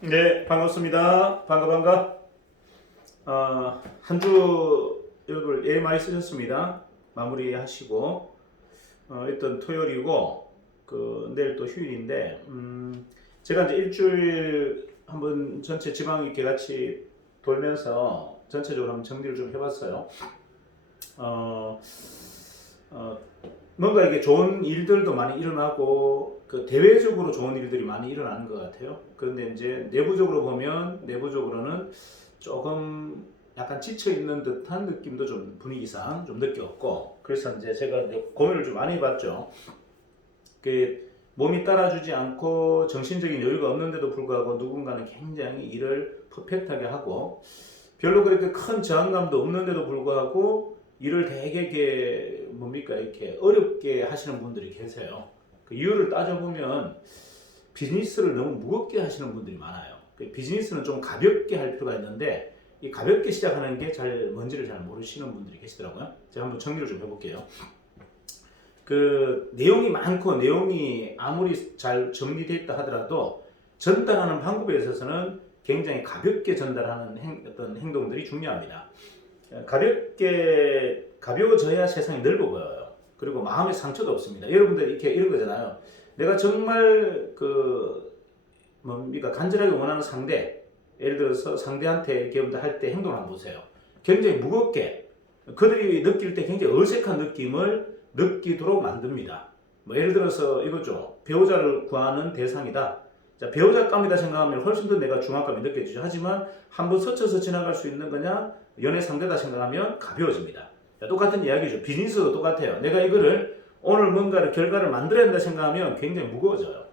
네, 반갑습니다. 반가. 한 주 여러분 애 많이 쓰셨습니다. 마무리하시고 일단 토요일이고 내일 또 휴일인데 제가 이제 일주일 한번 전체 지방 이렇게 같이 돌면서 전체적으로 한번 정리를 좀 해봤어요. 어, 어, 뭔가 이게 좋은 일들도 많이 일어나고 대외적으로 좋은 일들이 많이 일어나는 것 같아요. 그런데 이제 내부적으로는 조금 약간 지쳐 있는 듯한 느낌도 좀 분위기상 좀 느꼈고, 그래서 이제 제가 이제 고민을 좀 많이 해봤죠. 몸이 따라주지 않고 정신적인 여유가 없는데도 불구하고 누군가는 굉장히 일을 퍼펙트하게 하고, 별로 그렇게 큰 저항감도 없는데도 불구하고 일을 되게 이렇게 뭡니까 이렇게 어렵게 하시는 분들이 계세요. 그 이유를 따져보면 비즈니스를 너무 무겁게 하시는 분들이 많아요. 비즈니스는 좀 가볍게 할 필요가 있는데 이 가볍게 시작하는 게 뭔지를 잘 모르시는 분들이 계시더라고요. 제가 한번 정리를 좀 해볼게요. 내용이 많고 내용이 아무리 잘 정리되어 있다 하더라도 전달하는 방법에 있어서는 굉장히 가볍게 전달하는 어떤 행동들이 중요합니다. 가벼워져야 세상이 넓어 보여요. 그리고 마음의 상처도 없습니다. 여러분들 이렇게 이런 거잖아요. 내가 정말 간절하게 원하는 상대, 예를 들어서 상대한테 이렇게 할 때 행동을 한번 보세요. 굉장히 무겁게 그들이 느낄 때 굉장히 어색한 느낌을 느끼도록 만듭니다. 예를 들어서 이거죠. 배우자를 구하는 대상이다. 자, 배우자감이다 생각하면 훨씬 더 내가 중압감이 느껴지죠. 하지만 한번 스쳐서 지나갈 수 있는 거냐, 연애 상대다 생각하면 가벼워집니다. 자, 똑같은 이야기죠. 비즈니스도 똑같아요. 내가 이거를 오늘 뭔가를 결과를 만들어야 한다 생각하면 굉장히 무거워져요.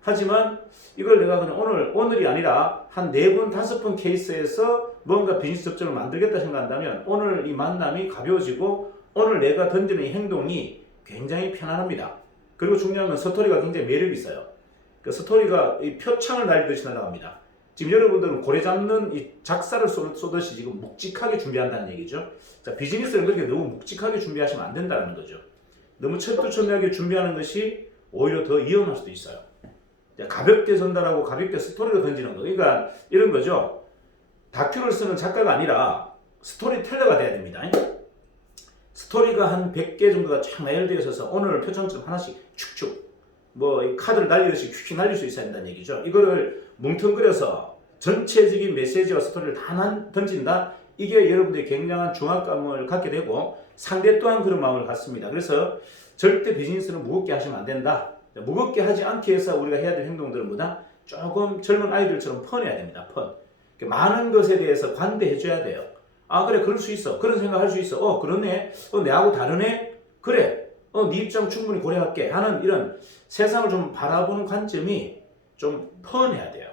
하지만 이걸 내가 그냥 오늘이 아니라 한 4번, 5번 케이스에서 뭔가 비즈니스 접점을 만들겠다 생각한다면 오늘 이 만남이 가벼워지고 오늘 내가 던지는 행동이 굉장히 편안합니다. 그리고 중요한 건 스토리가 굉장히 매력이 있어요. 그 스토리가 이 표창을 날리듯이 날아갑니다. 지금 여러분들은 고래 잡는 이 작사를 쏘듯이 지금 묵직하게 준비한다는 얘기죠. 자, 비즈니스를 그렇게 너무 묵직하게 준비하시면 안 된다는 거죠. 너무 철두철미하게 준비하는 것이 오히려 더 위험할 수도 있어요. 가볍게 전달하고 가볍게 스토리를 던지는 거. 그러니까 이런 거죠. 다큐를 쓰는 작가가 아니라 스토리텔러가 돼야 됩니다. 스토리가 한 100개 정도가 쫙 나열되어 있어서 오늘 표창처럼 하나씩 축축 카드를 날리듯이 휙 날릴 수 있어야 한다는 얘기죠. 이거를 뭉텅그려서 전체적인 메시지와 스토리를 다 던진다. 이게 여러분들이 굉장한 중압감을 갖게 되고 상대 또한 그런 마음을 갖습니다. 그래서 절대 비즈니스는 무겁게 하시면 안 된다. 무겁게 하지 않기 위해서 우리가 해야 될 행동들은 뭐다? 조금 젊은 아이들처럼 펀해야 됩니다. 펀. 많은 것에 대해서 관대해 줘야 돼요. 아, 그래, 그럴 수 있어. 그런 생각 할 수 있어. 그러네. 내하고 다르네. 그래. 네 입장 충분히 고려할게 하는 이런 세상을 좀 바라보는 관점이 좀 펀해야 돼요.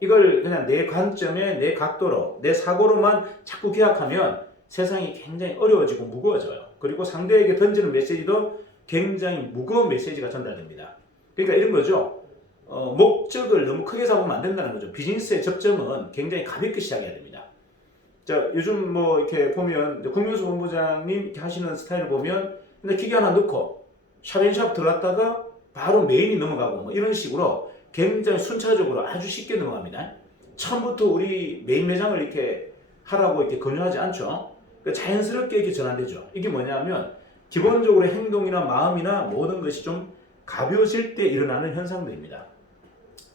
이걸 그냥 내 관점에 내 각도로 내 사고로만 자꾸 기약하면 세상이 굉장히 어려워지고 무거워져요. 그리고 상대에게 던지는 메시지도 굉장히 무거운 메시지가 전달됩니다. 그러니까 이런 거죠. 목적을 너무 크게 잡으면 안 된다는 거죠. 비즈니스의 접점은 굉장히 가볍게 시작해야 됩니다. 자, 요즘 이렇게 보면 국민수 본부장님 이렇게 하시는 스타일을 보면 근데 기계 하나 넣고 샵앤샵 들어갔다가 바로 메인이 넘어가고 이런 식으로 굉장히 순차적으로 아주 쉽게 넘어갑니다. 처음부터 우리 메인 매장을 이렇게 하라고 이렇게 권유하지 않죠. 그러니까 자연스럽게 이렇게 전환되죠. 이게 뭐냐면 기본적으로 행동이나 마음이나 모든 것이 좀 가벼워질 때 일어나는 현상들입니다.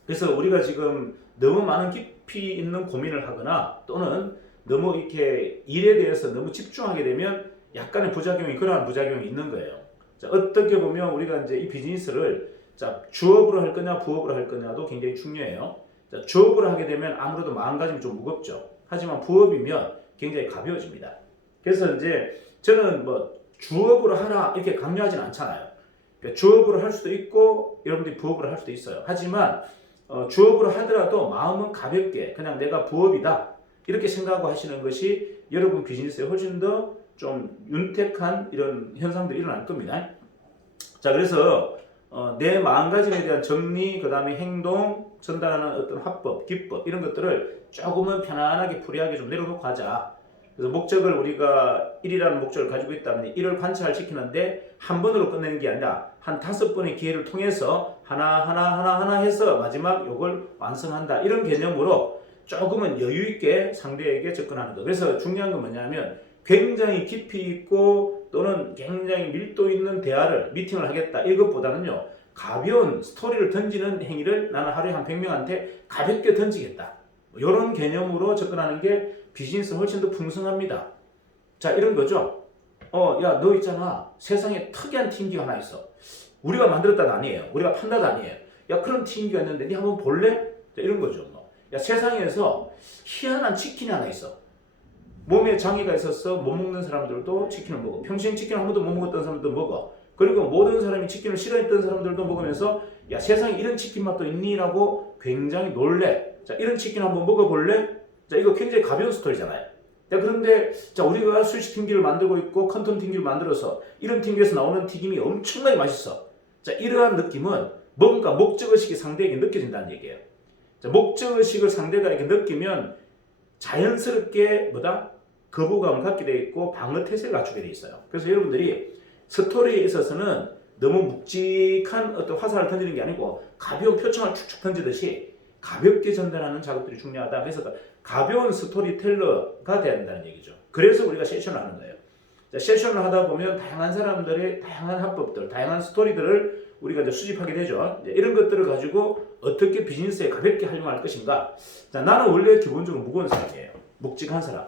그래서 우리가 지금 너무 많은 깊이 있는 고민을 하거나 또는 너무 이렇게 일에 대해서 너무 집중하게 되면 약간의 그러한 부작용이 있는 거예요. 자, 어떻게 보면 우리가 이제 이 비즈니스를 주업으로 할 거냐 부업으로 할 거냐도 굉장히 중요해요. 자, 주업으로 하게 되면 아무래도 마음가짐이 좀 무겁죠. 하지만 부업이면 굉장히 가벼워집니다. 그래서 이제 저는 주업으로 하라 이렇게 강요하진 않잖아요. 그러니까 주업으로 할 수도 있고 여러분들이 부업으로 할 수도 있어요. 하지만 주업으로 하더라도 마음은 가볍게 그냥 내가 부업이다 이렇게 생각하고 하시는 것이 여러분 비즈니스에 훨씬 더 좀 윤택한 이런 현상들이 일어날 겁니다. 자, 그래서 내 마음가짐에 대한 정리, 그 다음에 행동, 전달하는 어떤 화법, 기법 이런 것들을 조금은 편안하게 프리하게 좀 내려놓고 하자. 그래서 목적을 우리가 1이라는 목적을 가지고 있다면 1을 관찰시키는데 한 번으로 끝내는 게 아니라 한 5번의 기회를 통해서 하나 해서 마지막 요걸 완성한다. 이런 개념으로 조금은 여유 있게 상대에게 접근하는 것. 그래서 중요한 건 뭐냐면 굉장히 깊이 있고 또는 굉장히 밀도 있는 대화를 미팅을 하겠다. 이것보다는요. 가벼운 스토리를 던지는 행위를 나는 하루에 한 100명한테 가볍게 던지겠다. 이런 개념으로 접근하는 게 비즈니스는 훨씬 더 풍성합니다. 자, 이런 거죠. 야, 너 있잖아. 세상에 특이한 팀기가 하나 있어. 우리가 만들었다가 아니에요. 우리가 판다도 아니에요. 야, 그런 팀기가 있는데 니 한번 볼래? 자, 이런 거죠. 야, 세상에서 희한한 치킨이 하나 있어. 몸에 장애가 있어서 못 먹는 사람들도 치킨을 먹어. 평생 치킨을 한 번도 못 먹었던 사람들도 먹어. 그리고 모든 사람이 치킨을 싫어했던 사람들도 먹으면서 야, 세상에 이런 치킨 맛도 있니? 라고 굉장히 놀래. 자, 이런 치킨 한번 먹어볼래? 자, 이거 굉장히 가벼운 스토리잖아요. 자, 그런데 자, 우리가 스시 튀김기를 만들고 있고 컨텀 튀김기를 만들어서 이런 튀김기에서 나오는 튀김이 엄청나게 맛있어. 자, 이러한 느낌은 뭔가 목적의식이 상대에게 느껴진다는 얘기예요. 자, 목적의식을 상대가 이렇게 느끼면 자연스럽게 거부감을 갖게 돼 있고 방어 태세를 갖추게 돼 있어요. 그래서 여러분들이 스토리에 있어서는 너무 묵직한 어떤 화살을 던지는 게 아니고 가벼운 표창을 축축 던지듯이 가볍게 전달하는 작업들이 중요하다. 그래서 가벼운 스토리텔러가 돼야 된다는 얘기죠. 그래서 우리가 세션을 하는 거예요. 자, 세션을 하다 보면 다양한 사람들의 다양한 화법들, 다양한 스토리들을 우리가 이제 수집하게 되죠. 이런 것들을 가지고 어떻게 비즈니스에 가볍게 활용할 것인가. 자, 나는 원래 기본적으로 무거운 사람이에요. 묵직한 사람.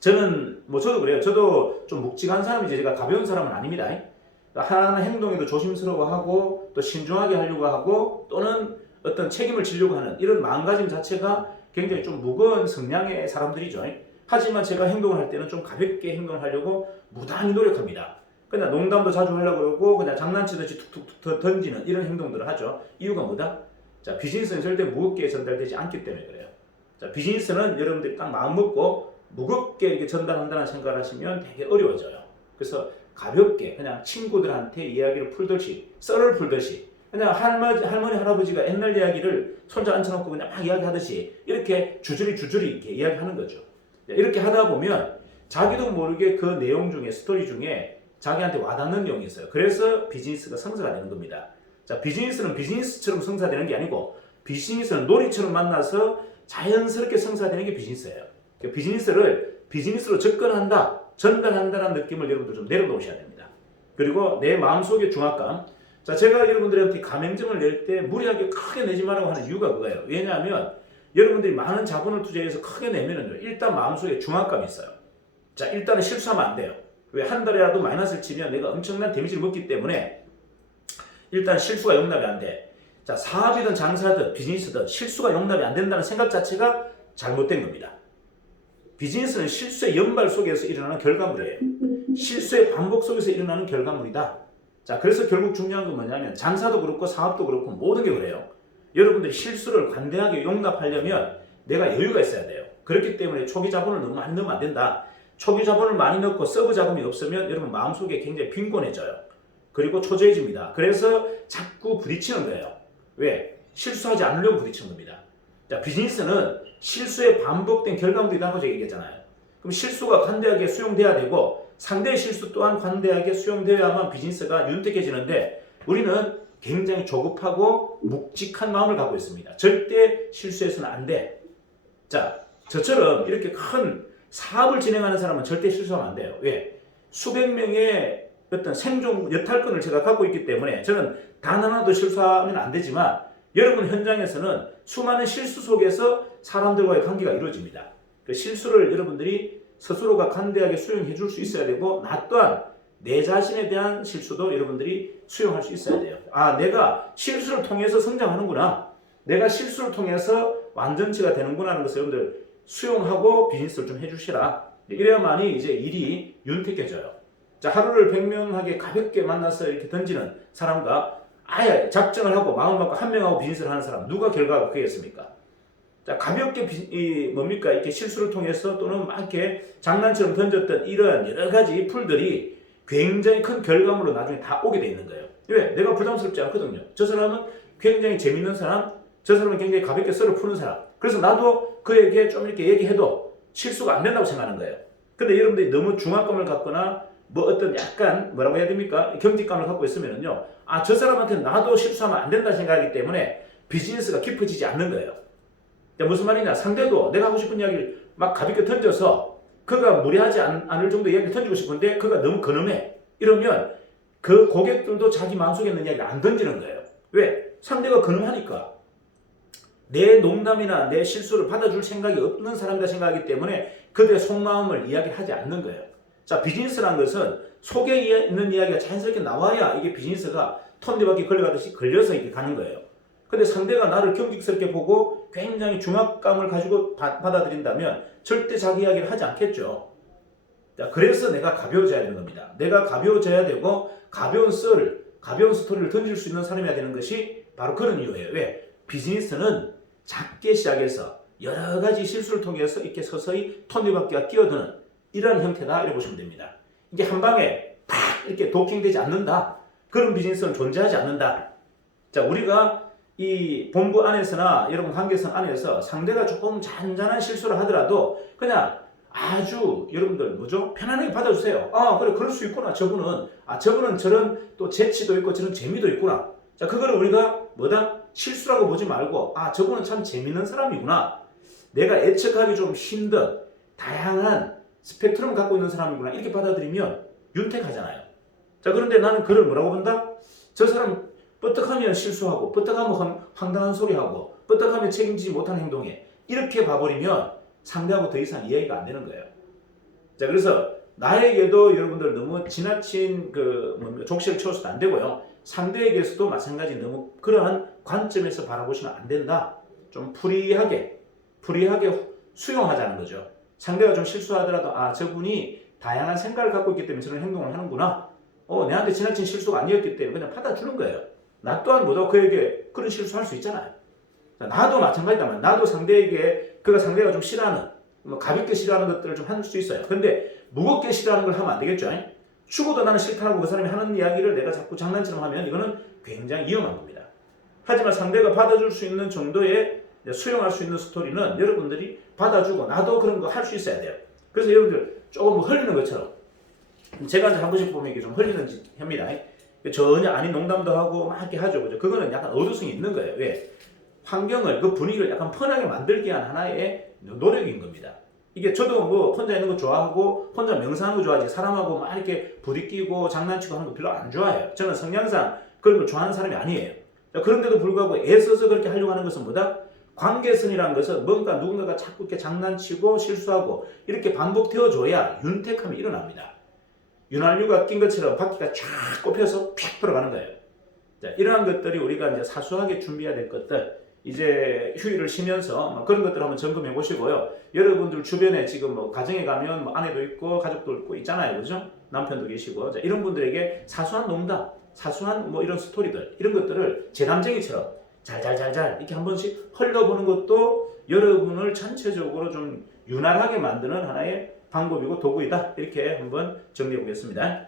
저도 그래요. 저도 좀 묵직한 사람이지 제가 가벼운 사람은 아닙니다. 하나하나 행동에도 조심스러워하고 또 신중하게 하려고 하고 또는 어떤 책임을 지려고 하는 이런 마음가짐 자체가 굉장히 좀 무거운 성향의 사람들이죠. 하지만 제가 행동을 할 때는 좀 가볍게 행동을 하려고 무단히 노력합니다. 그냥 농담도 자주 하려고 그러고 그냥 장난치듯이 툭툭툭 던지는 이런 행동들을 하죠. 이유가 뭐다? 자, 비즈니스는 절대 무겁게 전달되지 않기 때문에 그래요. 자, 비즈니스는 여러분들이 딱 마음 먹고 무겁게 이렇게 전달한다는 생각을 하시면 되게 어려워져요. 그래서 가볍게 그냥 친구들한테 이야기를 풀듯이 썰을 풀듯이 그냥 할머니 할아버지가 옛날 이야기를 손자 앉혀놓고 그냥 막 이야기하듯이 이렇게 주저리 이렇게 이야기하는 거죠. 이렇게 하다 보면 자기도 모르게 그 내용 중에 스토리 중에 자기한테 와닿는 내용이 있어요. 그래서 비즈니스가 성사가 되는 겁니다. 자, 비즈니스는 비즈니스처럼 성사되는 게 아니고 비즈니스는 놀이처럼 만나서 자연스럽게 성사되는 게 비즈니스예요. 비즈니스를 비즈니스로 접근한다, 전달한다는 느낌을 여러분들 좀 내려놓으셔야 됩니다. 그리고 내 마음속의 중압감. 자, 제가 여러분들한테 가맹점을 낼 때 무리하게 크게 내지 말라고 하는 이유가 그거예요. 왜냐하면 여러분들이 많은 자본을 투자해서 크게 내면은 일단 마음속에 중압감이 있어요. 자, 일단은 실수하면 안 돼요. 왜 한 달이라도 마이너스를 치면 내가 엄청난 데미지를 먹기 때문에 일단 실수가 용납이 안 돼. 자, 사업이든 장사든 비즈니스든 실수가 용납이 안 된다는 생각 자체가 잘못된 겁니다. 비즈니스는 실수의 연발 속에서 일어나는 결과물이에요. 실수의 반복 속에서 일어나는 결과물이다. 자, 그래서 결국 중요한 건 뭐냐면 장사도 그렇고 사업도 그렇고 모든 게 그래요. 여러분들이 실수를 관대하게 용납하려면 내가 여유가 있어야 돼요. 그렇기 때문에 초기 자본을 너무 많이 넣으면 안 된다. 초기 자본을 많이 넣고 서브 자금이 없으면 여러분 마음속에 굉장히 빈곤해져요. 그리고 초조해집니다. 그래서 자꾸 부딪히는 거예요. 왜? 실수하지 않으려고 부딪히는 겁니다. 자, 비즈니스는 실수의 반복된 결과물이라고 제가 얘기했잖아요. 그럼 실수가 관대하게 수용돼야 되고 상대의 실수 또한 관대하게 수용되어야만 비즈니스가 윤택해지는데 우리는 굉장히 조급하고 묵직한 마음을 갖고 있습니다. 절대 실수해서는 안 돼. 자, 저처럼 이렇게 큰 사업을 진행하는 사람은 절대 실수하면 안 돼요. 왜? 수백 명의 어떤 생존 여탈권을 제가 갖고 있기 때문에 저는 단 하나도 실수하면 안 되지만 여러분 현장에서는 수많은 실수 속에서 사람들과의 관계가 이루어집니다. 그 실수를 여러분들이 스스로가 관대하게 수용해 줄 수 있어야 되고 나 또한 내 자신에 대한 실수도 여러분들이 수용할 수 있어야 돼요. 아, 내가 실수를 통해서 성장하는구나. 내가 실수를 통해서 완전체가 되는구나 하는 것을 여러분들 수용하고 비즈니스를 좀 해주시라. 이래야만이 이제 일이 윤택해져요. 자, 하루를 100명하게 가볍게 만나서 이렇게 던지는 사람과 아예 작정을 하고 마음 먹고 한 명하고 비즈니스를 하는 사람 누가 결과가 크겠습니까? 자, 가볍게 이렇게 실수를 통해서 또는 막 이렇게 장난처럼 던졌던 이런 여러 가지 풀들이 굉장히 큰 결과물로 나중에 다 오게 돼 있는 거예요. 왜? 내가 부담스럽지 않거든요. 저 사람은 굉장히 재밌는 사람, 저 사람은 굉장히 가볍게 썰을 푸는 사람. 그래서 나도 그에게 좀 이렇게 얘기해도 실수가 안 된다고 생각하는 거예요. 근데 여러분들이 너무 중압감을 갖거나 뭐 어떤 약간 뭐라고 해야 됩니까? 경직감을 갖고 있으면은요. 아, 저 사람한테 나도 실수하면 안 된다 생각하기 때문에 비즈니스가 깊어지지 않는 거예요. 무슨 말이냐? 상대도 내가 하고 싶은 이야기를 막 가볍게 던져서 그가 무리하지 않을 정도 이야기를 던지고 싶은데 그가 너무 근엄해. 이러면 그 고객들도 자기 마음속에 있는 이야기를 안 던지는 거예요. 왜? 상대가 근엄하니까. 내 농담이나 내 실수를 받아줄 생각이 없는 사람이다 생각하기 때문에 그들의 속마음을 이야기하지 않는 거예요. 자, 비즈니스라는 것은 속에 있는 이야기가 자연스럽게 나와야 이게 비즈니스가 톱니바퀴 걸려가듯이 걸려서 이렇게 가는 거예요. 근데 상대가 나를 경직스럽게 보고 굉장히 중압감을 가지고 받아들인다면 절대 자기 이야기를 하지 않겠죠. 자, 그래서 내가 가벼워져야 되는 겁니다. 내가 가벼워져야 되고 가벼운 스토리를 던질 수 있는 사람이어야 되는 것이 바로 그런 이유예요. 왜? 비즈니스는 작게 시작해서 여러 가지 실수를 통해서 이렇게 서서히 톱니바퀴가 뛰어드는 이러한 형태다 이렇게 보시면 됩니다. 이게 한 방에 팍 이렇게 도킹되지 않는다. 그런 비즈니스는 존재하지 않는다. 자, 우리가 이 본부 안에서나 여러분 관계성 안에서 상대가 조금 잔잔한 실수를 하더라도 그냥 아주 여러분들 뭐죠? 편안하게 받아주세요. 아, 그래, 그럴 수 있구나. 저분은 저런 또 재치도 있고 저런 재미도 있구나. 자, 그거를 우리가 뭐다? 실수라고 보지 말고 아, 저분은 참 재밌는 사람이구나. 내가 예측하기 좀 힘든 다양한 스펙트럼을 갖고 있는 사람이구나. 이렇게 받아들이면 윤택하잖아요. 자, 그런데 나는 그를 뭐라고 본다? 저 사람 뻗떡하면 실수하고 뻗떡하면 황당한 소리하고 뻗떡하면 책임지지 못하는 행동에 이렇게 봐버리면 상대하고 더 이상 이해가 안 되는 거예요. 자, 그래서 나에게도 여러분들 너무 지나친 족쇄를 채워서도 안 되고요. 상대에게서도 마찬가지 너무 그러한 관점에서 바라보시면 안 된다. 좀 프리하게 수용하자는 거죠. 상대가 좀 실수하더라도 아, 저분이 다양한 생각을 갖고 있기 때문에 저런 행동을 하는구나. 내한테 지나친 실수가 아니었기 때문에 그냥 받아주는 거예요. 나 또한 뭐다 그에게 그런 실수할 수 있잖아요. 자, 나도 마찬가지다만 나도 상대가 좀 싫어하는 가볍게 싫어하는 것들을 좀 할 수 있어요. 근데 무겁게 싫어하는 걸 하면 안 되겠죠. 죽어도 나는 싫다고 그 사람이 하는 이야기를 내가 자꾸 장난처럼 하면 이거는 굉장히 위험한 겁니다. 하지만 상대가 받아줄 수 있는 정도의 수용할 수 있는 스토리는 여러분들이 받아주고 나도 그런 거 할 수 있어야 돼요. 그래서 여러분들 조금 흘리는 것처럼 제가 한 번씩 보면 이게 좀 흘리는 짓 합니다. 전혀 아닌 농담도 하고 막 이렇게 하죠. 그죠? 그거는 약간 어두성이 있는 거예요. 왜? 환경을, 그 분위기를 약간 편하게 만들기 위한 하나의 노력인 겁니다. 이게 저도 뭐 혼자 있는 거 좋아하고 혼자 명상하는 거 좋아하지 사람하고 막 이렇게 부딪히고 장난치고 하는 거 별로 안 좋아해요. 저는 성향상 그런 걸 좋아하는 사람이 아니에요. 그런데도 불구하고 애써서 그렇게 하려고 하는 것은 뭐다? 관계선이라는 것은 뭔가 누군가가 자꾸 이렇게 장난치고 실수하고 이렇게 반복되어줘야 윤택함이 일어납니다. 윤활유가 낀 것처럼 바퀴가 쫙 꼽혀서 픽 들어가는 거예요. 자, 이러한 것들이 우리가 이제 사소하게 준비해야 될 것들, 이제 휴일을 쉬면서 그런 것들 한번 점검해 보시고요. 여러분들 주변에 지금 뭐 가정에 가면 뭐 아내도 있고 가족도 있고 있잖아요, 그죠? 남편도 계시고. 자, 이런 분들에게 사소한 농담, 사소한 뭐 이런 스토리들, 이런 것들을 재담쟁이처럼 잘 이렇게 한 번씩 흘려보는 것도 여러분을 전체적으로 좀 유난하게 만드는 하나의 방법이고 도구이다. 이렇게 한번 정리해 보겠습니다.